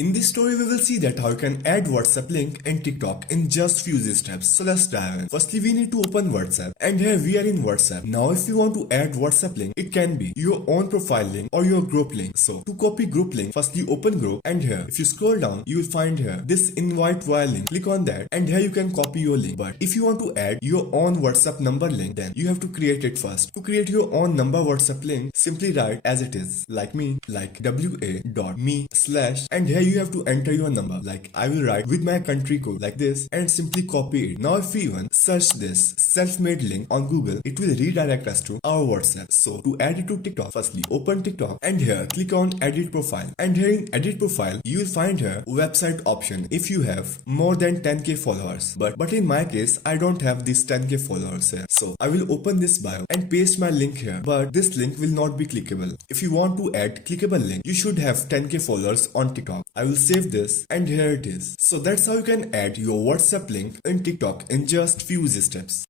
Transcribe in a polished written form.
In this story, we will see that how you can add WhatsApp link in TikTok in just few steps. So let's dive in. Firstly, we need to open WhatsApp, and here we are in WhatsApp. Now, if you want to add WhatsApp link, it can be your own profile link or your group link. So to copy group link, firstly open group, and here if you scroll down, you will find here this invite via link. Click on that, and here you can copy your link. But if you want to add your own WhatsApp number link, then you have to create it first. To create your own number WhatsApp link, simply write as it is, like me, like wa.me/ and here you have to enter your number. Like I will write with my country code like this and simply copy it. Now if we even search this self-made link on Google, it will redirect us to our WhatsApp. So to add it to TikTok, firstly open TikTok, and here click on edit profile, and here in edit profile you will find here website option if you have more than 10k followers. But in my case, I don't have this 10k followers here. So I will open this bio and paste my link here, but this link will not be clickable. If you want to add clickable link, you should have 10k followers on TikTok. I will save this, and here it is. So that's how you can add your WhatsApp link in TikTok in just few steps.